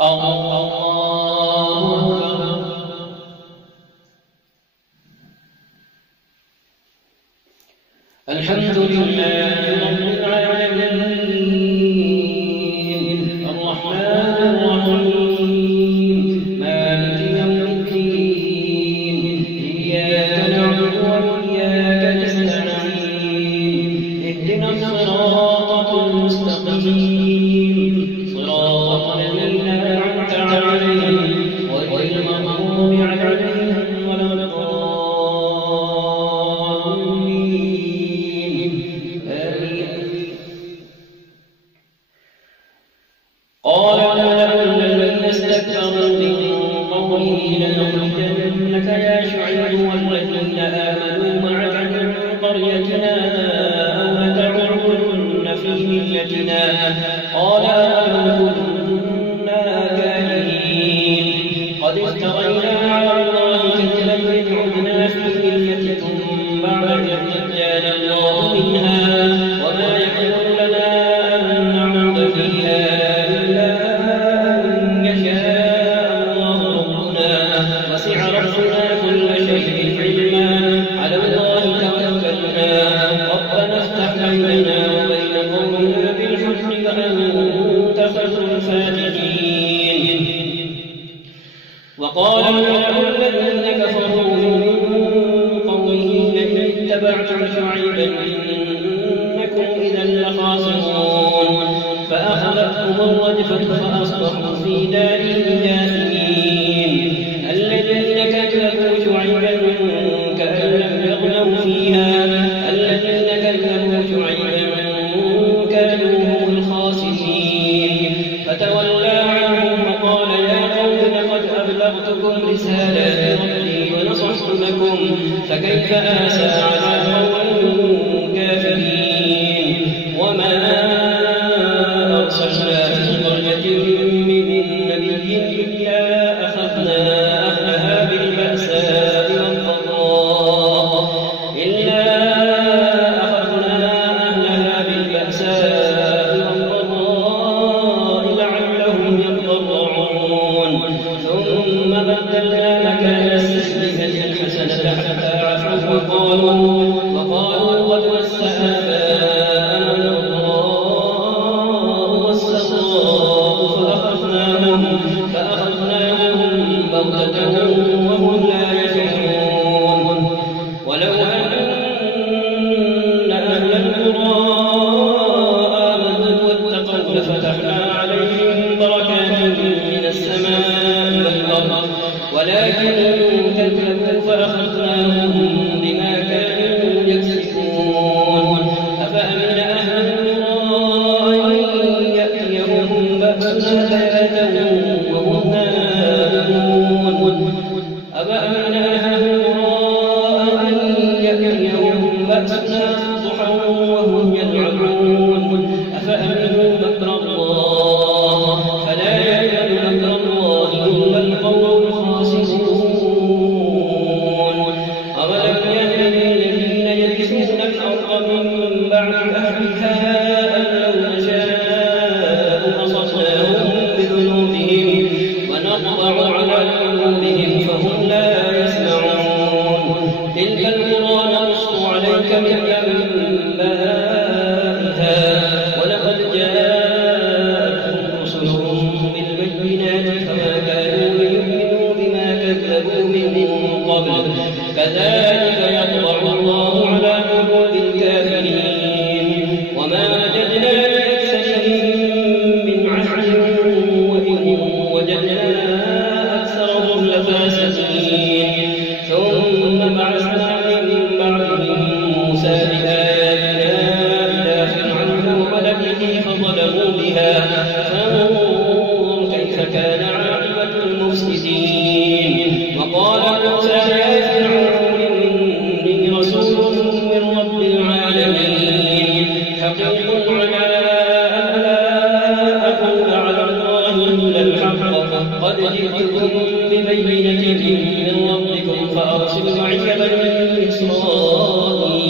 الله أكبر. الحمد لله رب العالمين الرحمن الرحيم مالك يوم الدين إياك نعبد وإياك نستعين اهدنا الصراط المستقيم صراط الذين أنعمت عليهم غير المغضوب عليهم ولا الضالين. قال الملأ الذين استكبروا من قومه لنخرجنك يا شعيب والذين آمنوا معك من قريتنا أو لتعودن في ملتنا. قال أولو كنا كارهين قد افترينا على الله كذبا إن عدنا في ملتكم بعد إذ نجانا الله منها وما يحل لنا أن نعود فيها إلا أن يشاء الله ربنا وسع ربنا كل شيء علما على الله توكلنا ربنا افتح بيننا وبين قومنا بالحق وأنت خير الفاتحين. وقال الملأ الذين كفروا من قومه لئن اتبعتم شعيبا إنكم إذا لخاسرون فأخذتهم الرجفة فأصبحوا في دارهم جاثمين. الذين كذبوا شعيبا كأن لم يغنوا فيها الذين كذبوا شعيبا كانوا هم الخاسرين. فتولى عنهم وقال يا قوم لقد أبلغتكم رسالات ربي ونصحت لكم فكيف آسى على قوم كافرين. وما أرسلنا في قرية من نبي إلا أخذنا أهلها بالبأساء والضراء لعلهم يضرعون. ثم بدلنا مكان السيئة الحسنة حتى عفوا وقالوا قد مس آباءنا الضراء والسراء فأخذناهم بغتة وهم لا يشعرون. ولو أن أهل القرى آمنوا واتقوا لفتحنا عليهم بركات من السماء والأرض ولكن كذبوا فأخذناهم بما كانوا يكسبون. أفأمن أهل القرى أن يأتيهم بأسنا بياتا وهم نائمون. أفأمن أهل القرى أن يأتيهم بأسنا ضحى وهم يلعبون. أفأمنوا مكر الله فلا يأمن مكر الله إلا القوم الخاسرون. أولم يهد للذين يرثون الأرض من بعد أهلها أن لو نشاء أصبناهم بذنوبهم ونطبع على قلوبهم فهم لا يسمعون. تلك القرى نقص عليك من أنبائها ولقد جاءتهم رسلهم بالبينات فما كانوا ليؤمنوا بما كذبوا من قبل كذلك يطبع الله على قلوب الكافرين. وما وجدنا لأكثرهم من عهد وإن وجدنا أكثرهم لفاسقين. ثم بعثنا من بعدهم موسى بآياتنا إلى فرعون وملئه فظلموا بها فانظر كيف كان عاقبة المفسدين. وقال موسى يا فرعون إني رسول من رب العالمين حقيق على أن لا أقول على الله إلا الحق قد جئتكم ببينة من ربكم فأرسل معي بني إسرائيل.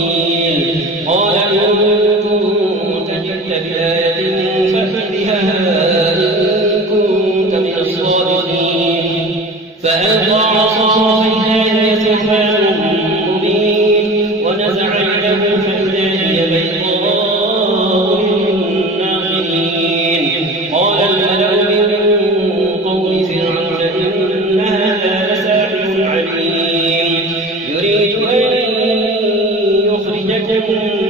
قال إن كنت جئت بآية فأت بها إن كنت من الصادقين فألقى عصاه فإذا هي ثعبان مبين ونزع يده فإذا هي بيضاء للناظرين قال الملأ من قوم فرعون إن هذا لساحر عليم يريد أن يخرجكم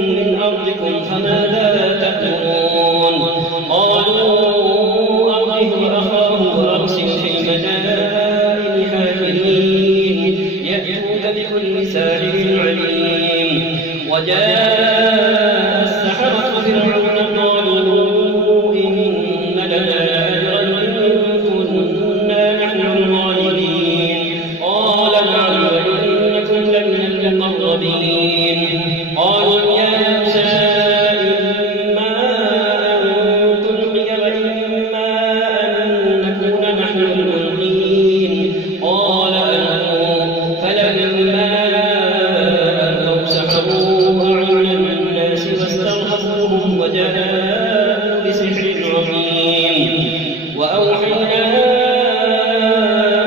من أرضكم فماذا تأمرون قالوا أرجه أخاه وأرسل في المدائن حافرين يأتوك بكل ساحر عليم وجاء السحرة فرعون قالوا إن لنا لأجرا إن كنا نحن الغالبين قال نعم وإنكم لمن المقربين قالوا يا موسى إما أن تلقي وإما أن نكون نحن الملقين قال ألقوا فلما ألقوا سحروا أعين الناس واسترهبوهم وجاءوا بسحر عظيم وأوحينا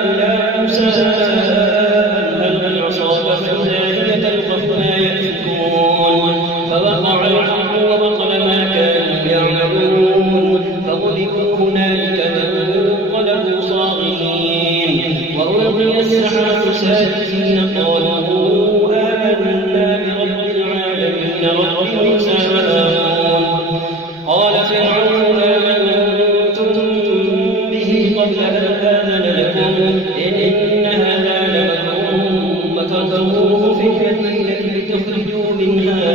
إلى موسى أن ألق العصا فإذا هي تلقف ما يأفكون فوقع الحق وبطل ما كانوا يعملون فغلبوا هنالك فانقلبوا صاغرين وألقي السحرة ساجدين قالوا آمنا برب العالمين رب موسى وهارون قال فرعون آمنتم به قبل أن آذن لكم إن هذا لمكر مكرتموه في المدينة لتخرجوا منها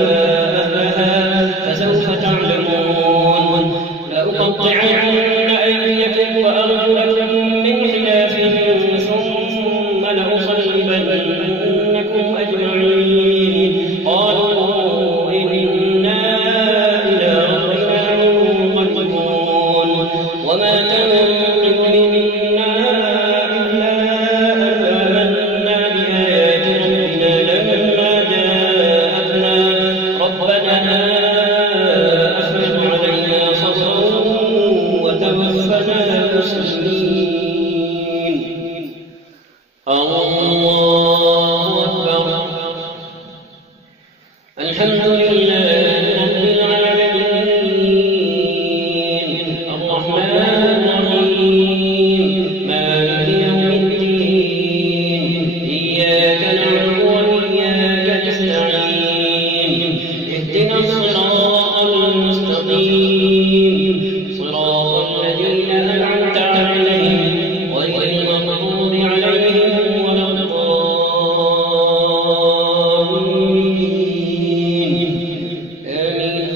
أهلها فسوف تعلمون لأقطعن أيديكم وأرجلكم من خلاف ثم لأصلبنكم أجمعين قالوا إنا إلى ربنا منقلبون وما تنقم منا إلا أن آمنا بآيات ربنا لما جاءتنا ربنا أفرغ علينا صبرا وتوفنا مسلمين الله أكبر الحمد لله رب العالمين الرحمن الرحيم مالك يوم الدين إياك نعبد وإياك نستعين اهدنا الصراط المستقيم صراط الذين أنعمت عليهم غير المغضوب عليهم ولا الضالين آمين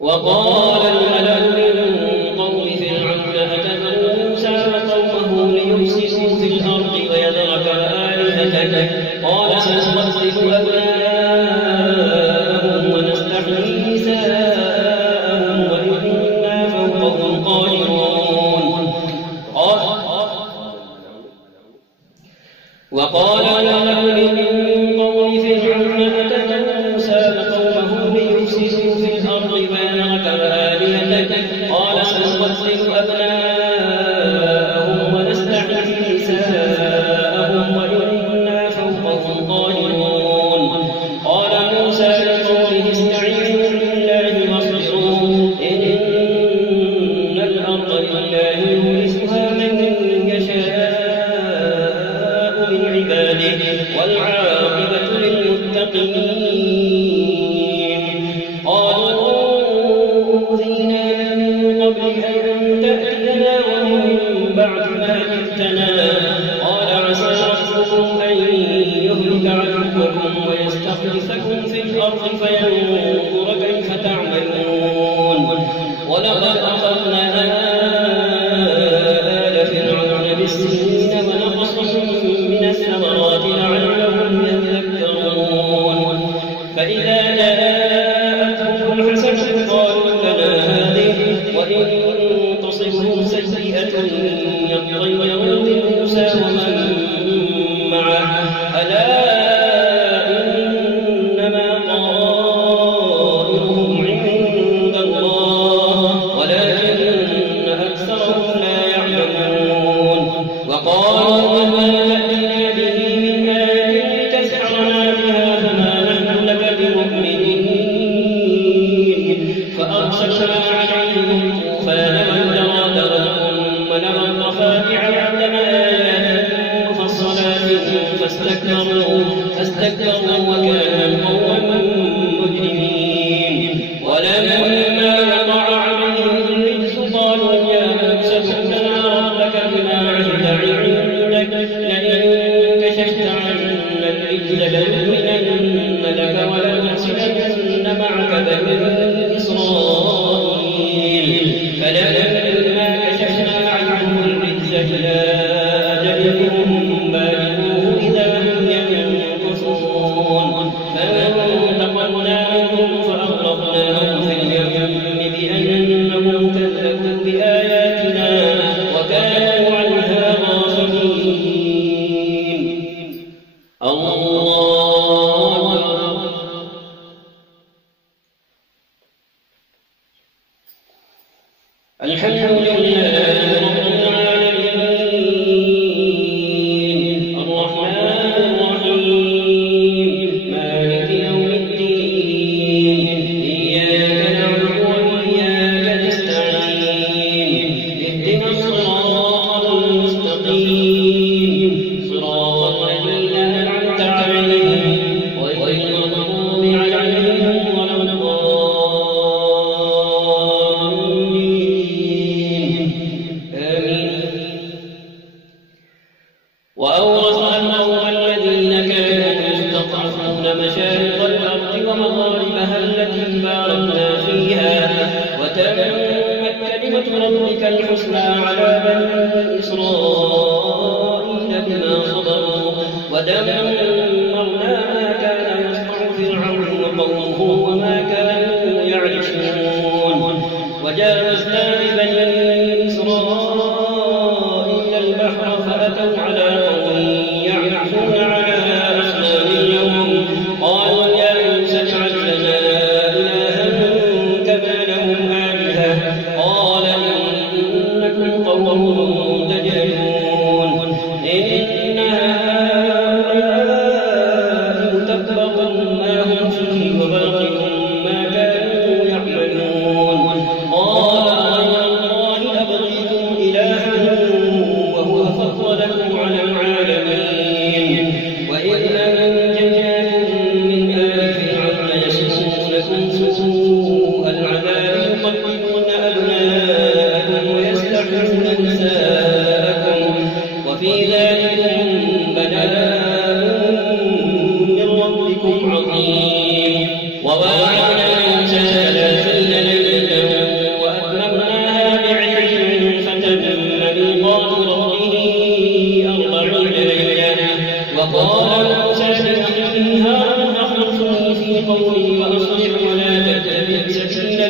وقال الملأ من قوم فرعون أتذر موسى وقومه ليفسدوا في الأرض ويذرك وآلهتك قال سنستخلف أبناءهم ونستحيي نساءهم وإنا فوقهم قاهرون وقال الملأ من قوم فرعون أتذر موسى وقومه ليفسدوا في الأرض ويذرك وآلهتك قال سنستخلف أبناءهم ونستحيي نساءهم وإنا فوقهم قاهرون قال موسى لقومه استعينوا بالله واصبروا إن الأرض لله يورثها من يشاء من عباده والعاقبة للمتقين قالوا أوذينا من قبل أن تأتينا ومن بعد ما جئتنا قال عسى ربكم أن يهلك عدوكم ويستخلفكم في الأرض فينظر كيف تعملون ولقد أخذنا آل فرعون بالسنين ونقص من الثمرات لعلهم يذكرون فإذا جاءتهم الحسنة قالوا لنا هذه وإن تصبهم سيئة يطيروا بموسى ومن معه ألا إنما طائرهم عند الله ولكن أكثرهم الحمد لله رب العالمين الرحمن الرحيم مالك يوم الدين إياك نعبد وإياك نستعين اهدنا الصراط المستقيم صراط الذين أنعمت عليهم غير المغضوب عليهم ولا وأورثنا القوم الذين كانوا يستضعفون مشارق الأرض ومغاربها التي باركنا فيها وتمت كلمة ربك الحسنى على بني إسرائيل بما صبروا ودمرنا ما كان يصنع فرعون وقومه وما كانوا يعرشون وجاوزنا ببني إسرائيل البحر فأتوا على قوم يعرفون على أصنام لهم قالوا يا موسى اجعل لنا إلها كما لهم آلهة قال إنكم قوم تجهلون إن هؤلاء متبر ما هم فيه وباطل ما كانوا يعملون قال غير الله أبغيكم إلها وهو فضلكم على العالمين وإذ أنجيناكم من آل فرعون يسومونكم سوء العذاب يقتلون أبناءكم ويستحيون نساءكم وفي ذلكم بلاء من ربكم عظيم وواعدنا موسى 30 ليلة وأتممناها ب10 فتم ميقات ربه 40 ليلة وقال موسى لأخيه هارون اخلفني في قومي وأصلح ولا تتبع سبيل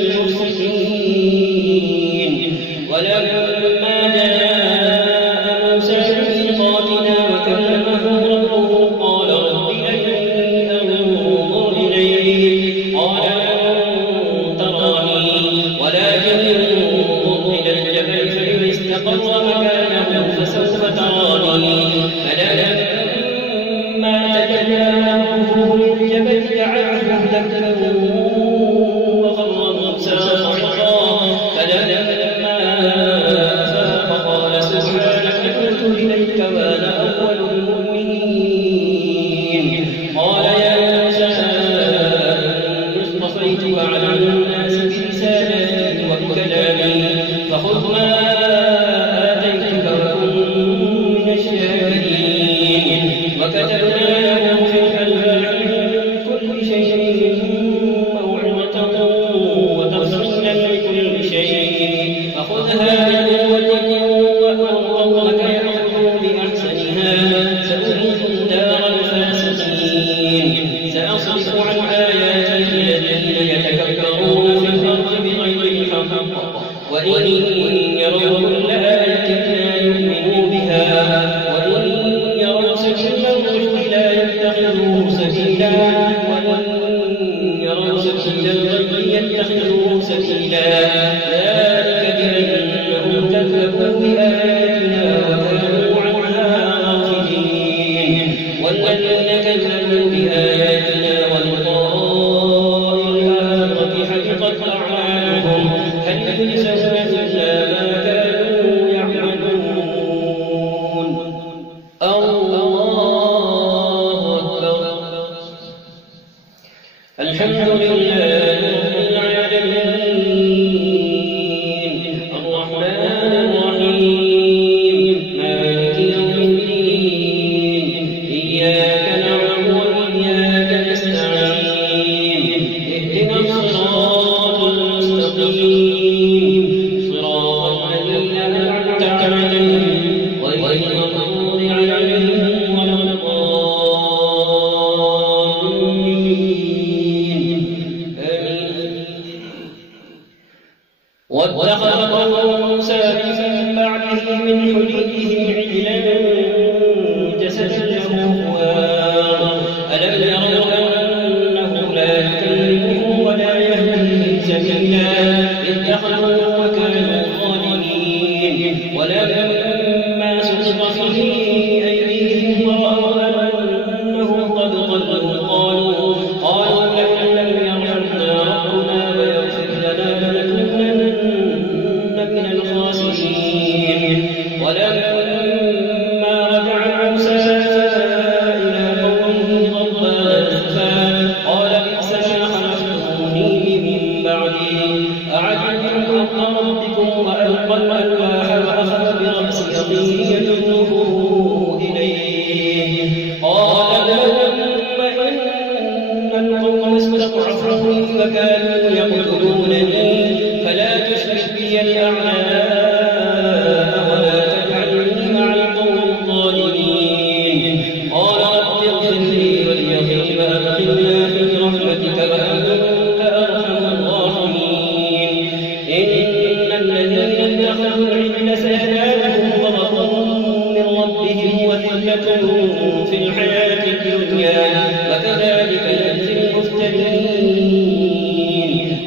المفسدين ولما جاء موسى لميقاتنا وكلمه ربه قال رب أرني أنظر إليك قال لن تراني ولكن انظر إلى الجبل فإن استقر مكانه فسوف تراني فلما تجلى ربه للجبل جعله دكا وخر موسى صعقا فلما أفاق قال سبحانك تبت إليك وأنا أول المؤمنين قال يا موسى إني اصطفيتك على الناس برسالاتي وبكلامي فخذ ما آتيتك وكن من الشاكرين وكتبنا له في الألواح من كل شيء موعظة وتفصيلا لكل شيء فخذها بقوة وأمر قومك يأخذوا بأحسنها سأريكم دار الفاسقين سأصرف عن آياتي الذين يتكبرون في الأرض بغير الحق وإن يروا كل آية لا يؤمنوا بها وإن يروا سبيل الرشد لا يتخذوه سبيلا وإن يروا سبيل الغي يتخذوه سبيلا ذلك بأنهم كذبوا بآياتنا وكانوا عنها غافلين والذين كذبوا بآياتنا ولقاء الآخرة حبطت أعمالهم هل يجزون إلا ما كانوا يعملون الله أكبر الحمد لله رب العالمين الرحمن الرحيم مالك يوم الدين إياك نعبد وإياك نستعين اهدنا الصراط المستقيم صراط الذين أنعمت عليهم غير المغضوب عليهم ولا الضالين واتخذ قوم موسى من بعده من حليهم عجلا جسدا له خوار ألم يروا أنه لا يكلمهم ولا يهديهم سبيلا اتخذوا وكانوا ولما سقط في أيديهم ورأوا أنهم قد ضلوا قالوا لئن لم يرحمنا ربنا ويغفر لنا لنكونن من الخاسرين. ولما رجع موسى إلى قومه غضبان أسفا قال بئس ما خلفتموني من بعدي أعجبتم أمر ربكم وألقى الألواح وأخذ برأس أخيه يجره إليه قال لهم إن القوم استضعفوني وكانوا يقتلونني فلا تشرك بي الأعداء ولا تجعلني مع القوم الظالمين. قال رب اغفر لي ولأخي وأدخلنا في رحمتك وأنت أرحم الراحمين. إن الذين اتخذوا العجل سينالهم غضب من ربهم وذلة في الحياة الدنيا وكذلك نجزي المفترين.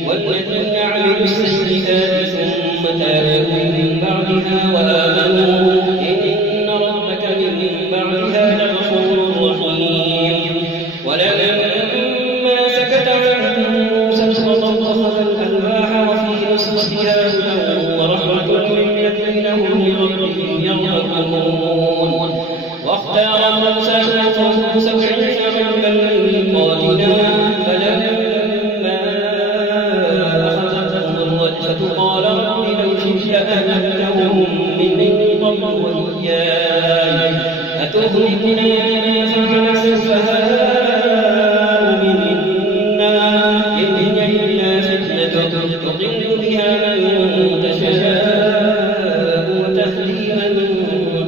والذين عملوا السيئات ثم تابوا من بعدها وآمنوا إن ربك من بعدها لغفور رحيم. ولما سكت عن موسى الغضب أخذ الألواح وفي نسختها هدى ورحمة للذين هم لربهم يرهبون. واختار موسى قومه 70 رجلا لميقاتنا فلما أخذتهم الرجفة قال رب لو شئت أهلكتهم من قبل وإياي أتهلكنا بما فعل السفهاء منا إن هي إلا فتنة تضل بها من تشاء وتهدي من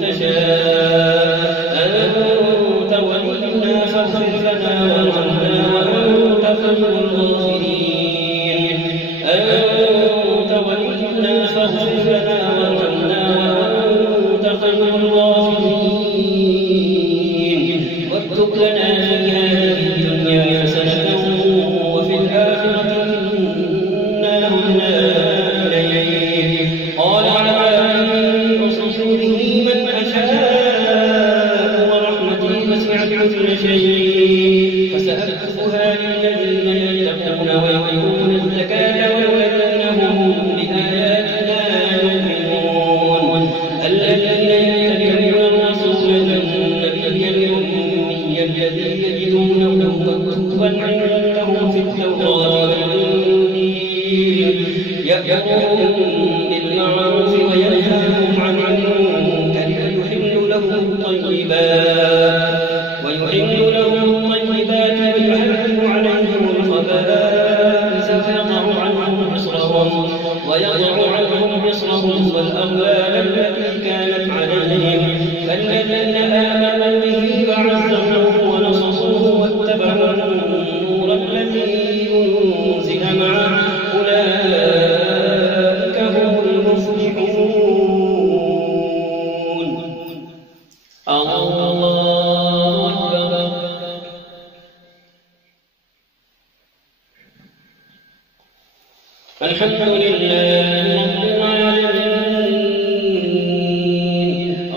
تشاء أنت ولينا فاغفر لنا وارحمنا وأنت خير الغافرين. أنت ولينا فاغفر لنا وارحمنا وأنت خير الغافرين. واكتب لنا في هذه الدنيا حسنة وفي الآخرة إنا هدنا إليك. قال عذابي أصيب به من أشاء ورحمتي وسعت كل شيء فسأكتبها للذين يتقون ويؤتون الزكاة والذين هم بآياتنا يؤمنون. الذين يتبعون الرسول النبي الأمي الذي يجدونه مكتوبا عندهم في التوراة والإنجيل يأمرهم بالمعروف وينهاهم عن المنكر ويحل لهم الطيبات ويحرم عليهم الخبائث ويضع عنهم إصرهم والأغلال التي كانت عليهم. فالذين آمنوا به وعزروه ونصروه واتبعوا النور الذي أنزل معه أولئك هم المفلحون. الله أكبر. الحمد لله رب العالمين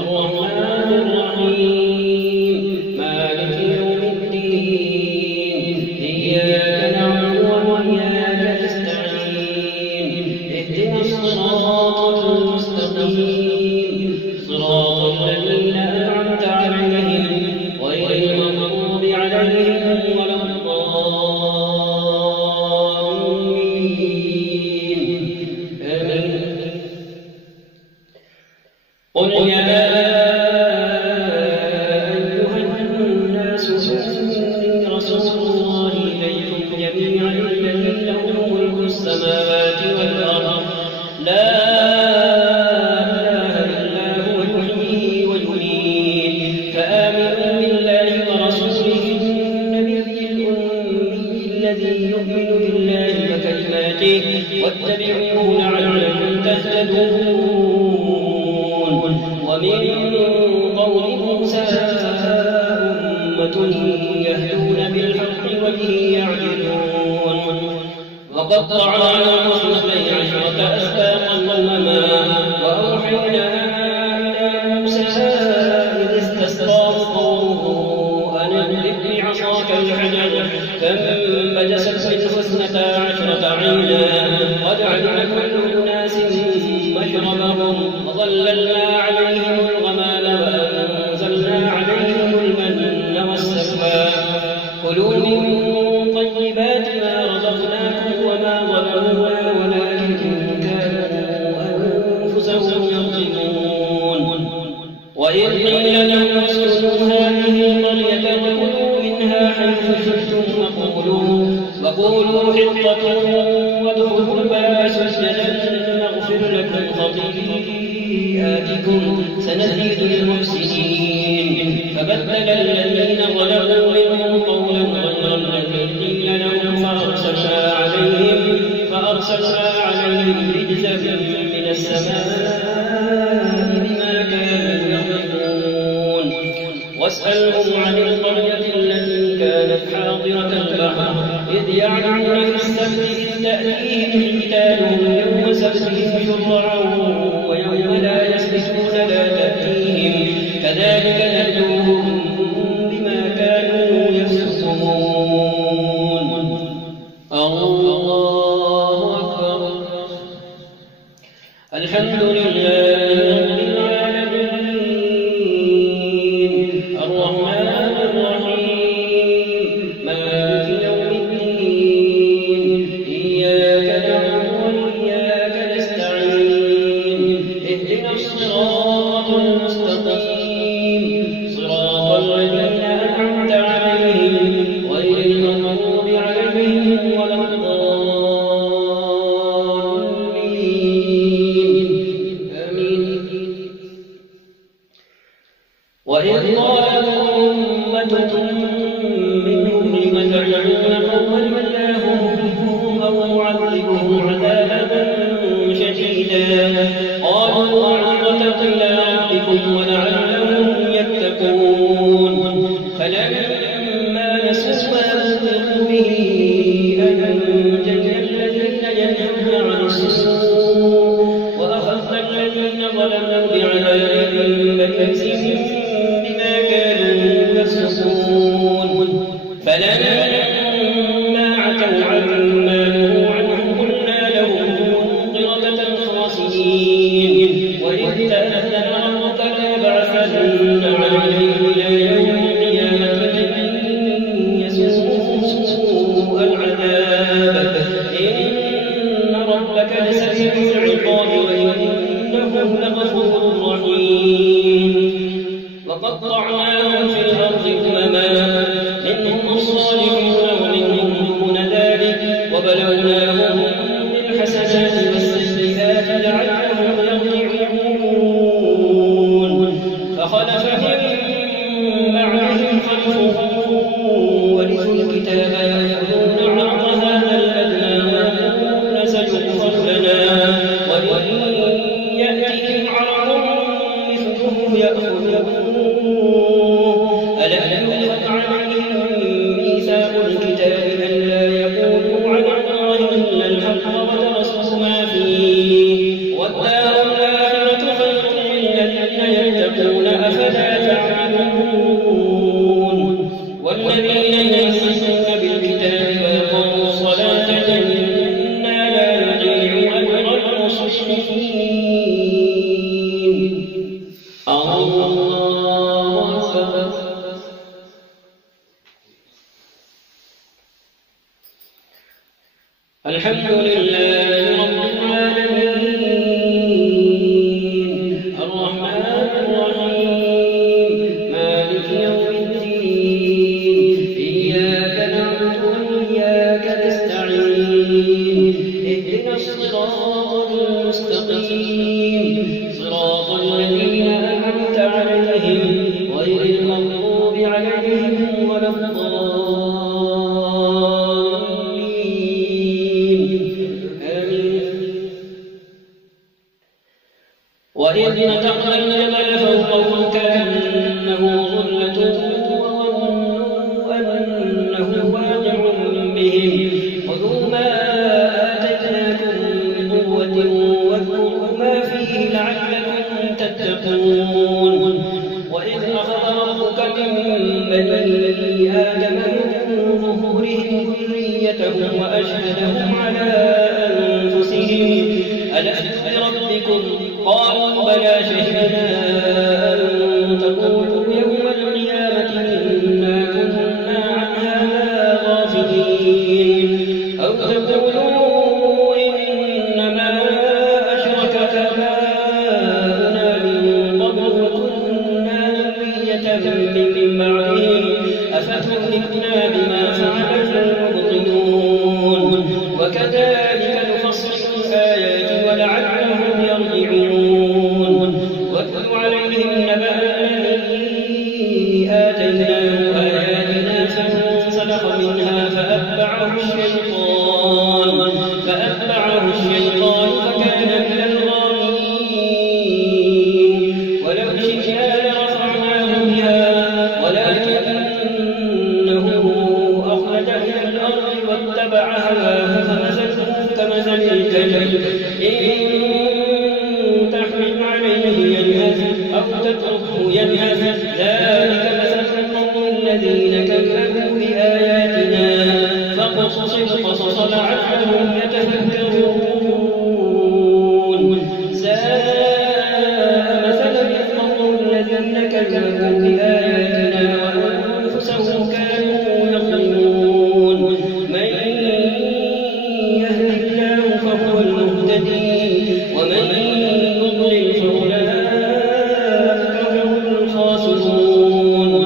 الرحمن الرحيم مالك يوم الدين إياك نعبد وإياك نستعين اهدنا الصراط المستقيم صراط الذين أنعمت عليهم غير المغضوب عليهم ولا قل يا أيها الناس إني رسول الله إليكم جميعا الذي له ملك السماوات والأرض لا إله إلا هو يحيي ويميت فآمنوا بالله ورسوله النبي الأمي الذي يؤمن بالله وكلماته واتبعوه لعلكم تهتدون. ومن قوم موسى أمة يهدون بالحق وبه يعدلون. وقطعناهم 12 أسباطا أمما وأوحينا علينا قد علم كل أناس مشربهم وظللنا عليهم الغمام وأنزلنا عليهم المن والسلوى كلوا من طيبات ما رزقناكم وما ظلمونا ولكن كانوا أنفسهم يظلمون وإذ قيل لهم اسكنوا هذه القرية وكلوا منها حيث شئتم وقولوا حطة وادخلوا الباب سجدا نغفر لكم خطيئاتكم سنزيد المحسنين فبدل الذين ظلموا منهم قولا غير الذي قيل لهم فأرسلنا عليهم رجزا من السماء بما كانوا يظلمون واسألهم عن القرية التي كانت حاضرة البحر إذ يعملون في السبت إذ تأتيهم حيتانهم يوم سبتهم شرعا ويوم لا يسبتون لا تأتيهم كذلك نبلوهم بما كانوا يفسقون الله أكبر الحمد لله رب العالمين الرحمن الرحيم مالك يوم الدين إياك نعبد وإياك نستعين اهدنا الصراط المستقيم صراط الذين أنعمت عليهم غير المغضوب عليهم ولا الضالين آمين وإذ قال أمة منهم لم تعظون قوما الله مهلكهم أو معذبهم عذابا شديدا قالوا معذرة إلى ربكم ولعلهم يتقون فلما نسوا ما ذكروا به أنجينا الذين ينهون عن السوء وأخذنا الذين ظلموا بعذاب بئيس بما كانوا يفسقون فلما عتوا عما نهوا عنه قلنا لهم كونوا قردة خاسئين وإذ تأذن ربك ليبعثن عليهم إلى يوم القيامة من يسوءهم سوء العذاب إن ربك لسريع العقاب وإنه لغفور رحيم وقطعناهم في الأرض أمما منهم الصالحون ومنهم دون ذلك وبلوناهم بالحسنات والسيئات لعلهم يرجعون فخلف من بعدهم خلف ورثوا الكتاب يأخذون عرض هذا الأدنى ويقولون سيغفر لنا وإن يأتهم عرض مثله يأخذوه ألم يؤخذ عليهم ميثاق الكتاب ألا يقولوا على الله إلا الحق ودرسوا ما فيه والدار الآخرة خير للذين يتقون أفلا تعلمون والذين يمسكون بالكتاب ويقاموا الصلاة إنا لا نضيع أجر المصلحين الله أكبر الحمد لله رب العالمين الرحمن الرحيم مالك يوم الدين إياك نعبد وإياك نستعين اهدنا الصراط المستقيم صراط الذين أنعمت عليهم غير المغضوب عليهم ولا وإذ نتقنا الجبل فوقهم كأنه ظلة وظنوا أنه واقع بهم خذوا ما آتيناكم بقوة واذكروا ما فيه لعلكم تتقون وإذ أخذ ربك من بني آدم من ظهورهم ذريتهم وأشهدهم على شهدتم؟ قالوا بلى شهدنا أن تقولوا يوم القيامة إنا كنا عن هذا غافلين أو تقولوا إنما أشرك آباؤنا من قبل وكنا ذرية من بعدهم أفتهلكنا بما فعل المبطلون وكذلك نفصل الآيات ولعلهم يرجعون واتل عليهم نبأ الذي آتيناه آياتنا فانسلخ منها فأتبعه الشيطان فكان من الغاوين ولو شئنا لرفعناه بها ولكنه أخلد إلى الأرض واتبع هواه فمثله كمثل الكلب إن تحمل عليه يلهث أو تتركه يلهث ذلك مثل القوم الذين كذبوا بآياتنا فاقصص القصص لعلهم يتفكرون ساء مثلا القوم الذين كذبوا بآياتنا وأنفسهم كانوا يظلمون من يهد الله فهو المهتدي ومن يضلل فأولئك هم الخاسرون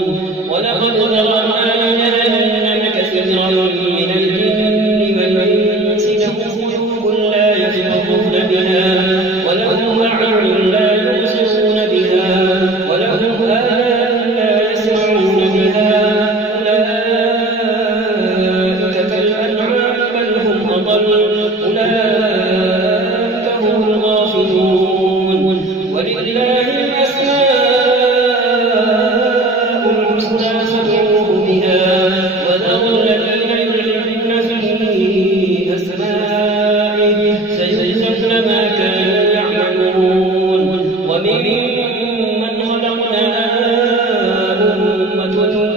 ولقد ذرأنا لجهنم كثيرا من الجن والإنس لهم قلوب لا يفقهون بها ولهم أعين لا يبصرون بها ولهم آذان لا يسمعون بها أولئك كالأنعام بل هم أضل أولئك هم الغافلون ولله الأسماء الحسنى فادعوه بها وذروا الذين يلحدون في أسمائه سيجزون ما كانوا يعملون وممن خلقنا أمة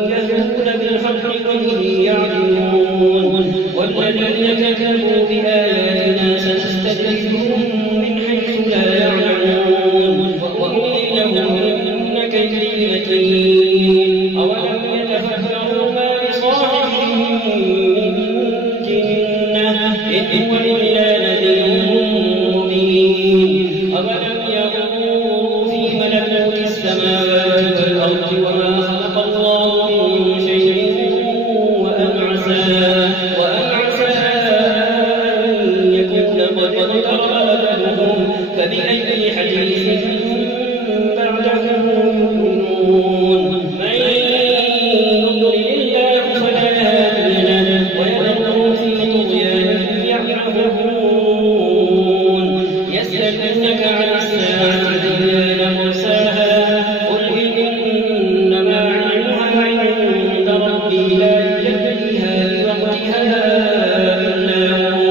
يهدون بالحق وبه يعدلون والذين كذبوا بآياتنا سنستدرجهم من حيث لا يعلمون وأملي لهم إن كيدي متين أولم يتفكروا ما بصاحبهم من جنة إن هو إلا نذير مبين أولم يروا في ملكوت السماوات والأرض وما خلق الله من شيء وأن عسى أن يكون قد اقترب أجلهم فبأي حديث بعده يؤمنون من يضلل الله فلا هادي له ويذرهم في طغيانهم يعمهون يسألونك عن الساعة أيان مرساها قل إنما علمها عند ربي لا يجليها لوقتها إلا هو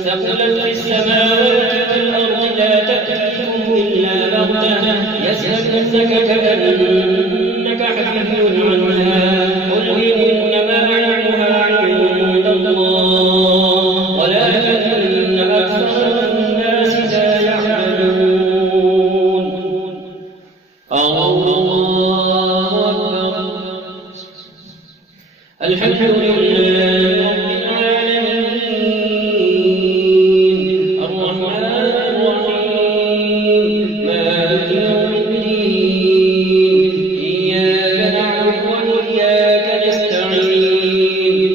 ثقلت في السماوات والأرض لا تأتيكم إلا بغتة يسألونك كأنك حفي عنها قل إنما علمها عند الله ولكن أكثر الناس لا يعلمون الله أكبر الحمد لله رب العالمين الرحمن الرحيم مالك يوم الدين إياك نعبد وإياك نستعين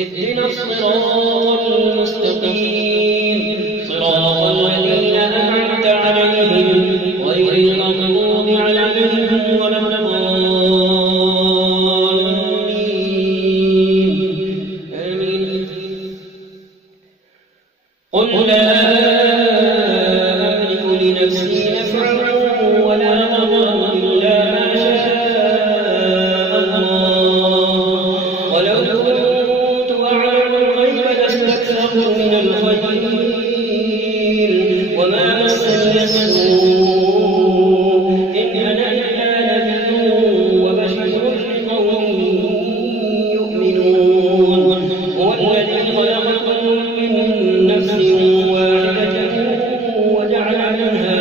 اهدنا الصراط المستقيم صراط الذين أنعمت عليهم غير المغضوب عليهم ولا الضالين آمين قل لا أملك لنفسي نفعا ولا ضرا إلا ما شاء الله ولو كنت أعلم الغيب لاستكثرت من الخير وما مسني السوء إن أنا إلا نذير وبشير لقوم يؤمنون هو الذي خلقكم من نفس واحدة وجعل منها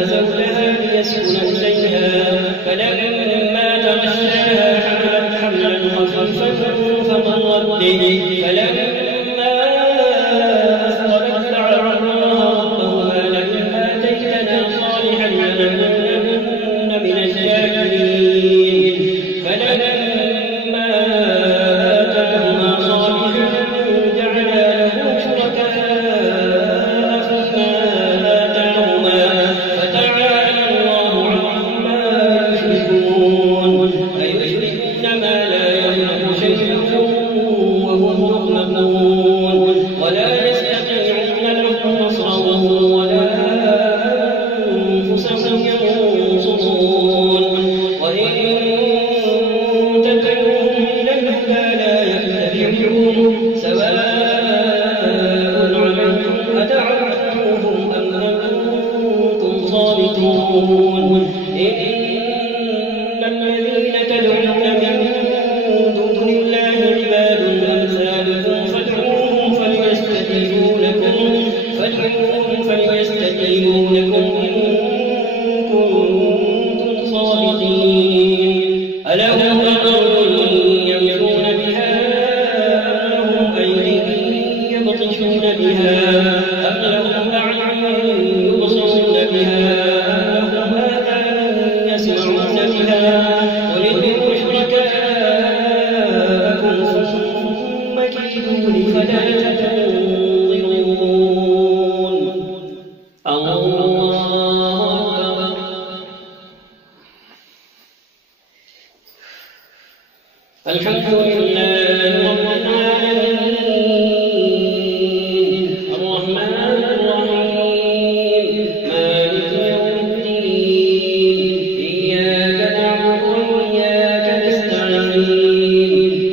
الحمد لله رب العالمين الرحمن الرحيم مالك يوم الدين إياك نعبد وإياك نستعين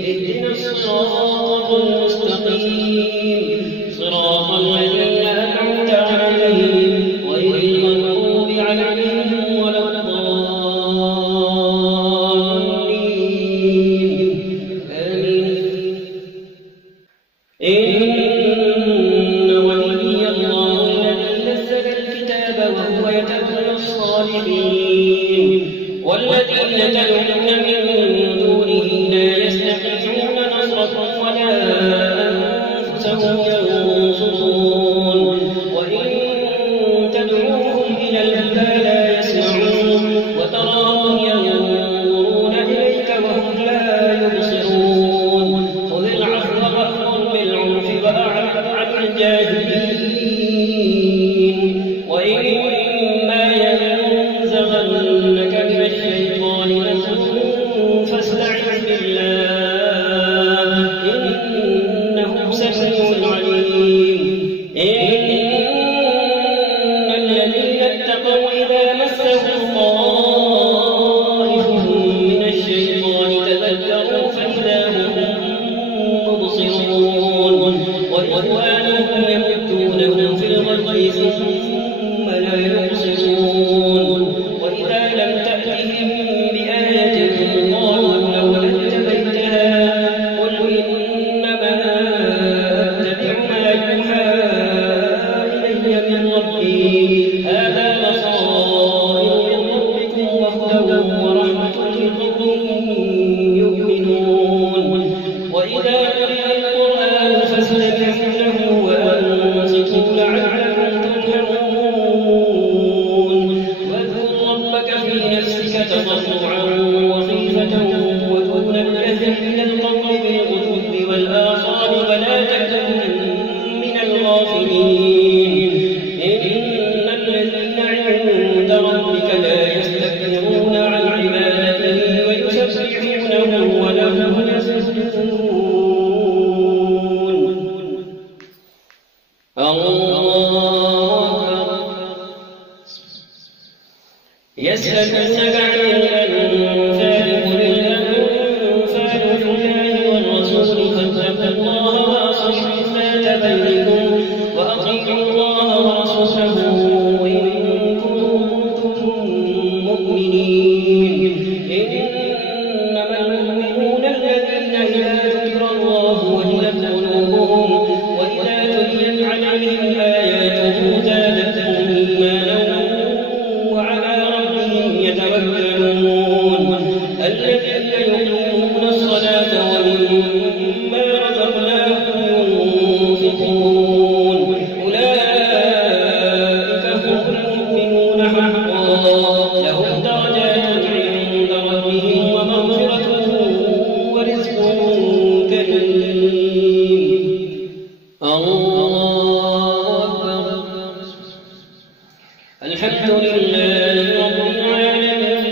اهدنا الصراط المستقيم صراط الذين أنعمت عليهم غير المغضوب عليهم ولا والذين تدعون من دونه لا يستطيعون نصركم ولا أنفسهم ينصرون وإن تدعوهم إلى الهدى لا يسمعون وتراهم ينظرون إليك وهم لا يبصرون خذ العفو وأمر بالعرف وأعرض عن الجاهلين وإما ينزغنك من الشيطان نزغ فاستعذ بالله إنه سميع عليم إن الذين اتقوا إذا مسهم طائف من الشيطان تذكروا فإذا هم مبصرون وإخوانهم يمدونهم في الغي ثم لا يبصرون وإذا لم تأتهم بآية قالوا لو اتبعتها قل إنما أتبع ما يوحى إلي من ربي هذا بصائر من ربكم وهدى ورحمة لقوم يؤمنون وإذا قرئ القرآن فاستمعوا له وأنصتوا لعلكم ترحمون واذكر ربك في نفسك تضرعا وخيفة ودون الجهر من القول بالغدو والآصال ولا تكن من الغافلين إن الذين عند ربك لا يستكبرون عن عبادته ويسبحونه وله يسجدون يسألونك عن الأنفال قل الأنفال لله والرسول فاتقوا الله وأصلحوا ذات بينكم وأطيعوا الله ورسوله إن كنتم مؤمنين إنما المؤمنون الذين إذا ذكر الله وجلت قلوبهم وإذا تليت عليهم آياته زادتهم إيمانا وعلى ربهم يتوكلون الذين يقيمون الصلاة ومما رزقناهم ينفقون أولئك هم المؤمنون حقا لهم درجات عند ربهم ومغفرة ورزق كريم الله أكبر الحمد لله رب العالمين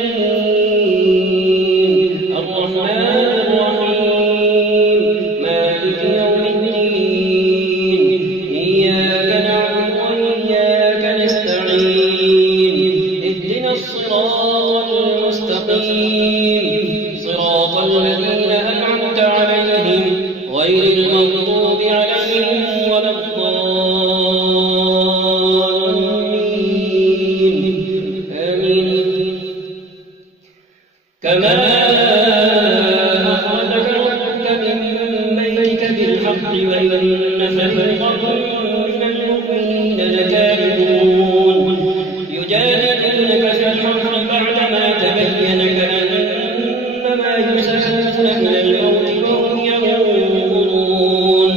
الرحمن الرحيم مالك يوم الدين إياك نعبد وإياك نستعين اهدنا الصراط المستقيم صراط الذين أنعمت عليهم غير المغضوب عليهم ولا الضالين آمين كما أخرجك ربك من بيتك بالحق وإن فريقا من المؤمنين لكاذبون يجادلونك في الحق بعدما تبين كأنما يساقون إلى الموت وهم ينظرون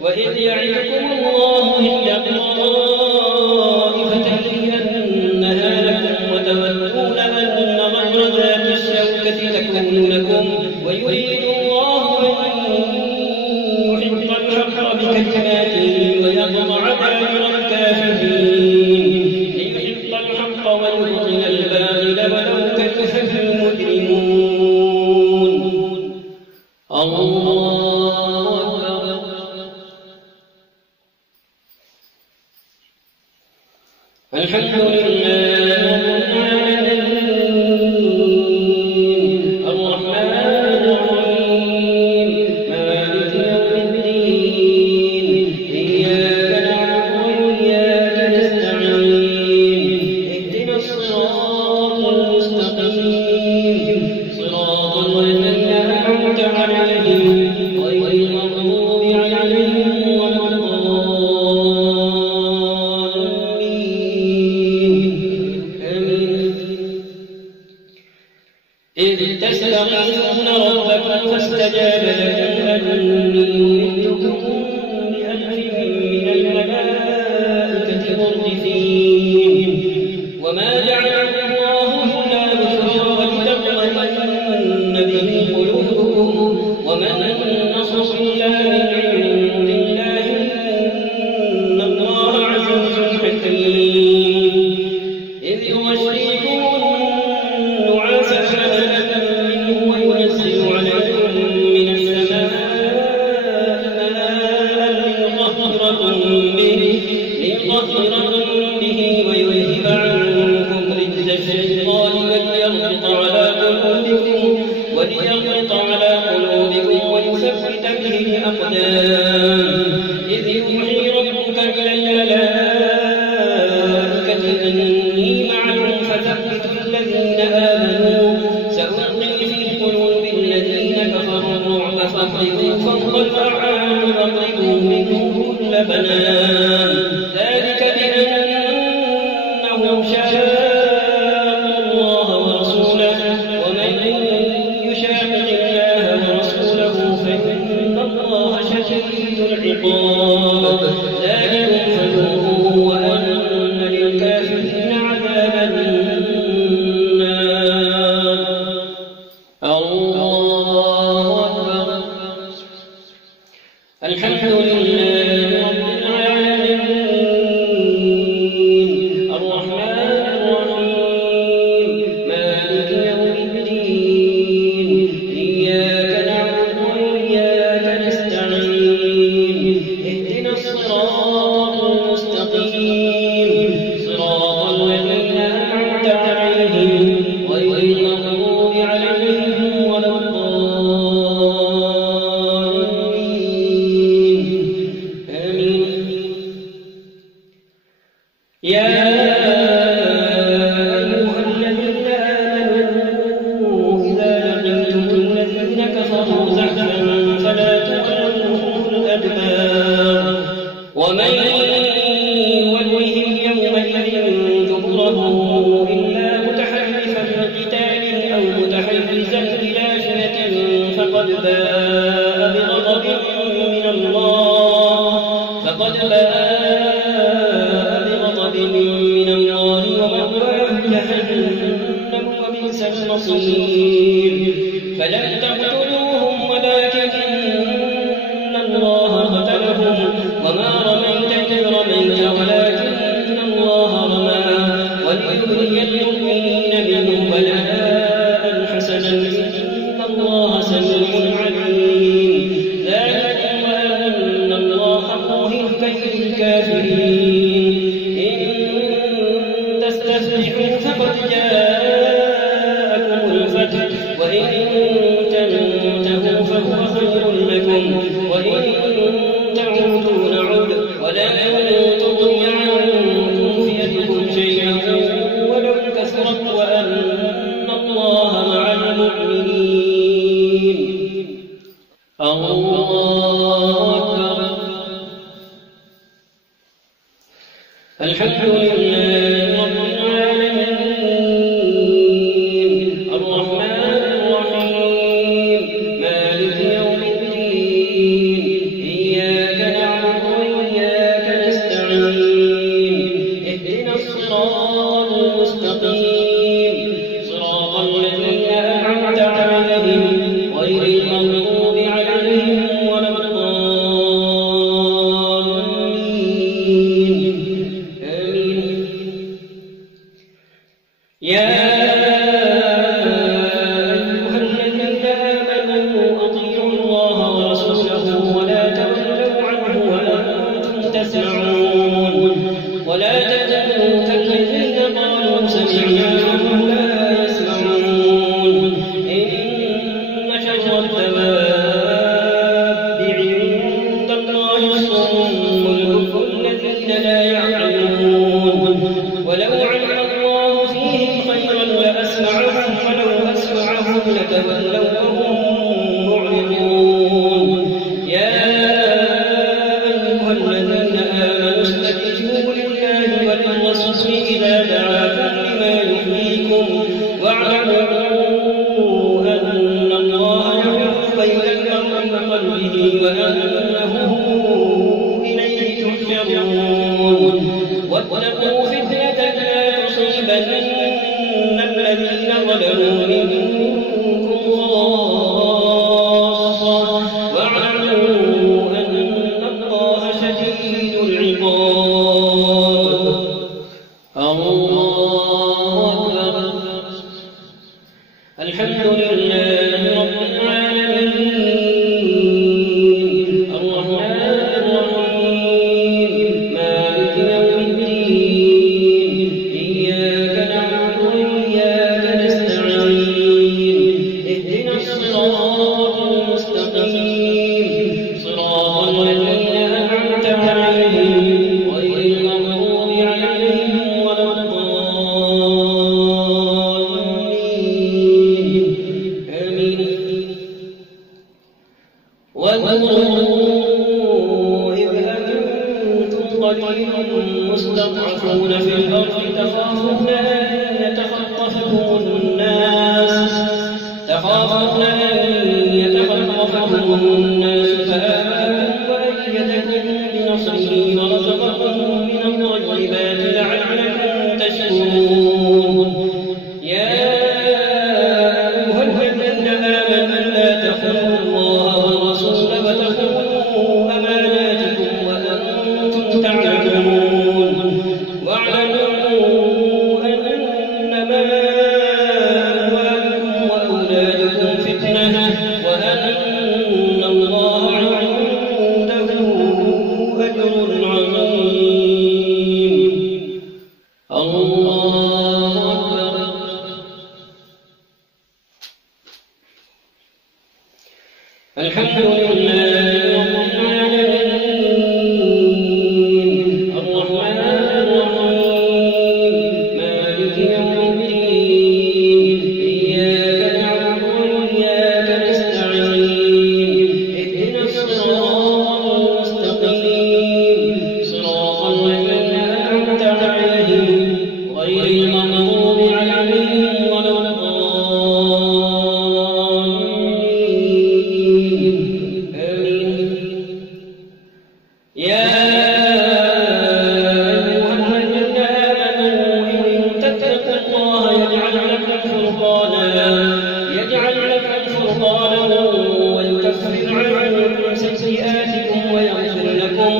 وإذ يعدكم الله إحدى الطائفتين أنها لكم وتودون أن غير ذات الشوكة تكون لكم ويريد الله أن يحق الحق بكلماته ويقطع دابر الكافرين ليحق الحق ويبطل الباطل ولو كره المجرمون. الله أكبر. الحمد لله رب العالمين الرحمن الرحيم مالك يوم الدين إياك نعبد وإياك نستعين اهدنا الصراط المستقيم صراط الذين أنعمت عليهم غير المغضوب عليهم ولا إذ تستغيثون ربكم فاستجاب لكم أني يمدكم بألف من الملائكة مردفين وما جعله الله إلا بشرى ولتطمئن به قلوبكم وما النصر إلا من عند الله إن الله عزيز حكيم إذ يغشيكم النعاس أمنة منه وينزل عليكم من السماء ماء ليطهركم به ويذهب عنكم رجز الشيطان وليربط على قلوبكم ويثبت به الأقدام إذ يوحي ربك إلى الملائكة أني معكم فثبتوا الذين آمنوا سألقي في قلوب الذين كفروا الرعب فاضربوا فوق الأعناق واضربوا منهم كل بنان ذلك بأنهم شاقوا الله ورسوله ومن يشاقق الله ورسوله فإن الله شديد العقاب ذلكم فذوقوه وأن للكافرين عذاب النار. الله أكبر. الحمد لله رب العالمين الرحمن الرحيم مالك يوم الدين إياك نعبد وإياك نستعين اهدنا الصراط المستقيم صراط الذين أنعمت عليهم غير المغضوب عليهم ولا الضالين آمين. يا أيها الذين آمنوا إذا لقيتم الذين كفروا زحفا فلا تولوهم الأدبار ومن يولهم يومئذ دبره إلا متحرفا لقتال أو متحيزا إلى فئة فقد باء بغضب من الله ومأواه جهنم وبئس المصير. فلا تقتلوهم ولكن الله قتلهم وما رميت إذ رميت ولكن الله رمى وليبلي المؤمنين منه بلاء حسنا إن الله سميع عليم. ذلك وأن الله موهن كيد الكافرين. إن تستفتحوا فقد جاءكم الفتح وإن تنتهوا فهو خير لكم وإن تعودوا نعد ولا تغني عنكم فئتكم شيئا ولو كثرت وأن الله مع يا أيها الذين آمنوا أطيعوا الله ورسوله ولا تولوا عنه وأنتم تسمعون ولا تكونوا كالذين قالوا سمعنا وهم لا يسمعون إن شر الدواب عند الله الصم البكم الذين لا يعقلون ولو علم الله فيهم خيرا لأسمعهم ولو أسمعهم لتولوا وهم معرضون يا أيها الذين آمنوا استجيبوا لله وللرسول إذا دعاكم لما يحييكم واعلموا أن الله يحول بين المرء وقلبه وأنه إليه تحشرون واتقوا فتنة لا تصيبن الذين ظلموا منكم خاصة واعلموا أن الله شديد العقاب. الله أكبر. الحمد لله رب العالمين الرحمن الرحيم مالك يوم الدين إياك نعبد وإياك نستعين اهدنا الصراط المستقيم صراط الذين أنعمت عليهم غير المغضوب عليهم ولا الضالين آمين. واذكروا إذ أنتم قليل مستضعفون في الأرض تخافون أن يتخطفكم الناس فآمنكم وأيدكم بنصره ورزقكم من الطيبات لعلكم تشكرون يا أيها الذين آمنوا لا تخونوا الله والرسول وتخونوا أماناتكم وأنتم تعلمون واعلموا أنما أموالكم وأولادكم فتنة وأن الله عنده أجر عظيم. الله أكبر. الحمد لله رب العالمين الرحمن الرحيم مالك يوم الدين إياك نعبد وإياك نستعين اهدنا الصراط المستقيم صراط الذين أنعمت عليهم غير المغضوب عليهم ولا الضالين آمين. يا أيها الذين آمنوا إن تتقوا الله يجعل لكم فرقانا ويكفر عنكم سيئاتكم ويغفر لكم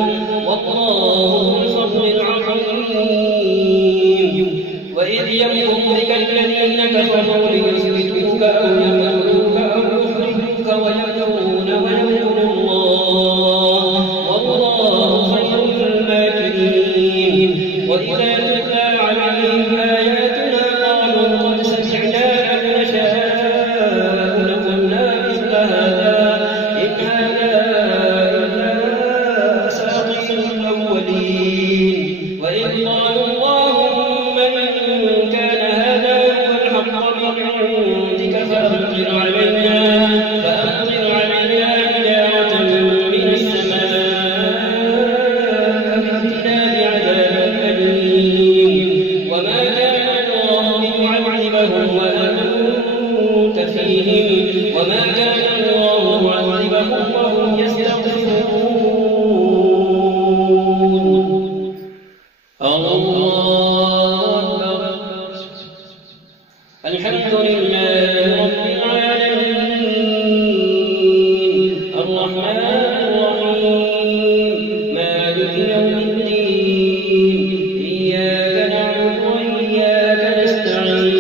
والله ذو الفضل العظيم. وإذ يمكر بك الذين كفروا ليثبتوك أو يقتلوك أو يخرجوك ويمكرون ويمكر الله والله خير الماكرين. وإذا تتلى عليهم آياتنا قالوا قد سمعنا أن نشاء لقلنا مثل هذا إن هذا إلا أساطير الأولين. وإذ قالوا اللهم إن كان هذا هو الحق من عندك فأمطر علينا حجارة من السماء ائتنا بعذاب أليم. وما كان الله ليعذبهم وأنت فيهم وما كان الله معذبهم وهم يستغفرون. الله أكبر. الحمد لله رب العالمين الرحمن الرحيم مالك يوم الدين إياك نعبد وإياك نستعين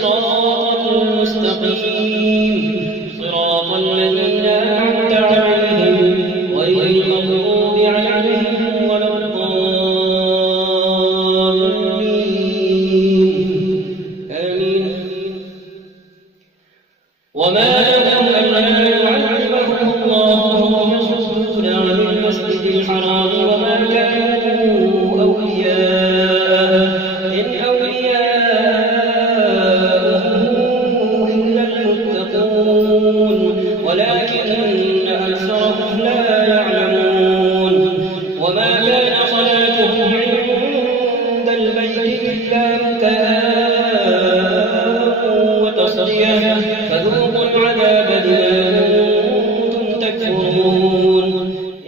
الصراط المستقيم صراط الذين أنعمت عليهم غير المغضوب عليهم ولا الضالين آمين. وما لهم ألا يعذبهم الله وهم يصدون عن المسجد الحرام وما كانوا أولياءه إن أولياءه إلا المتقون ولكن أكثرهم لا يعلمون. وما كان صلاتهم عند البيت إلا مكاء وتصدية فذوقوا العذاب بما كنتم تكفرون.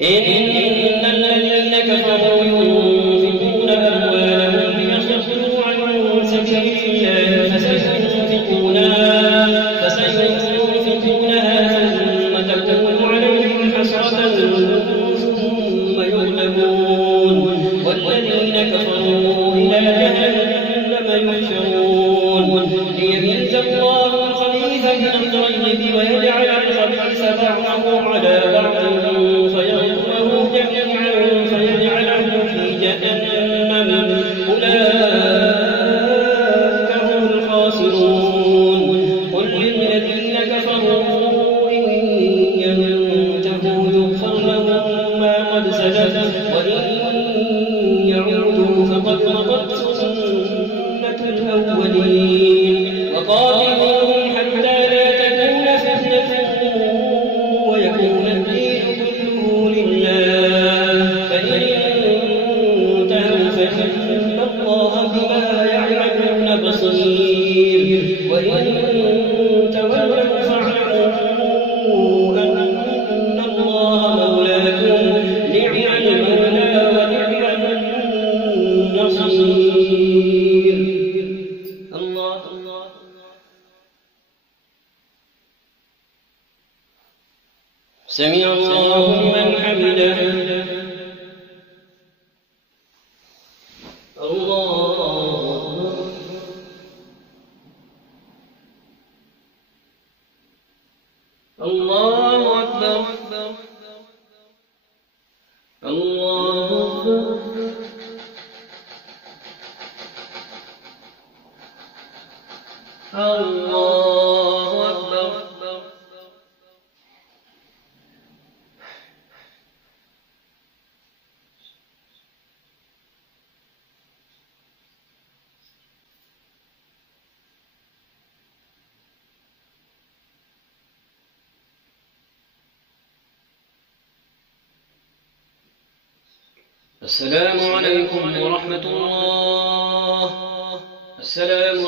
إن الذين كفروا ينفقون أموالهم ليصدوا عن سبيل الله فسينفقونها ثم تكون عليهم حسرة ثم يغلبون والذين كفروا إلى جهنم يحشرون ليميز الله الخبيث من الطيب ويجعل الخبيث بعضه على بعض فيغفره جميعا فيجعله في جهنم أولئك هم الخاسرون. قل للذين كفروا إن ينتهوا يغفر لهم ما قد سلف وإن يعودوا فقد مضت سنة الأولين. وقاتلوهم حتى لا تكون فتنة ويكون الدين كله لله فإن انتهوا فإن الله بما يعملون بصير وإن تولوا فاعلموا أن الله مولاكم نعم المولى ونعم النصير. الله سمع الله لمن حمده. الله الله أكبر. الله أكبر. الله أكبر. السلام عليكم ورحمة الله. السلام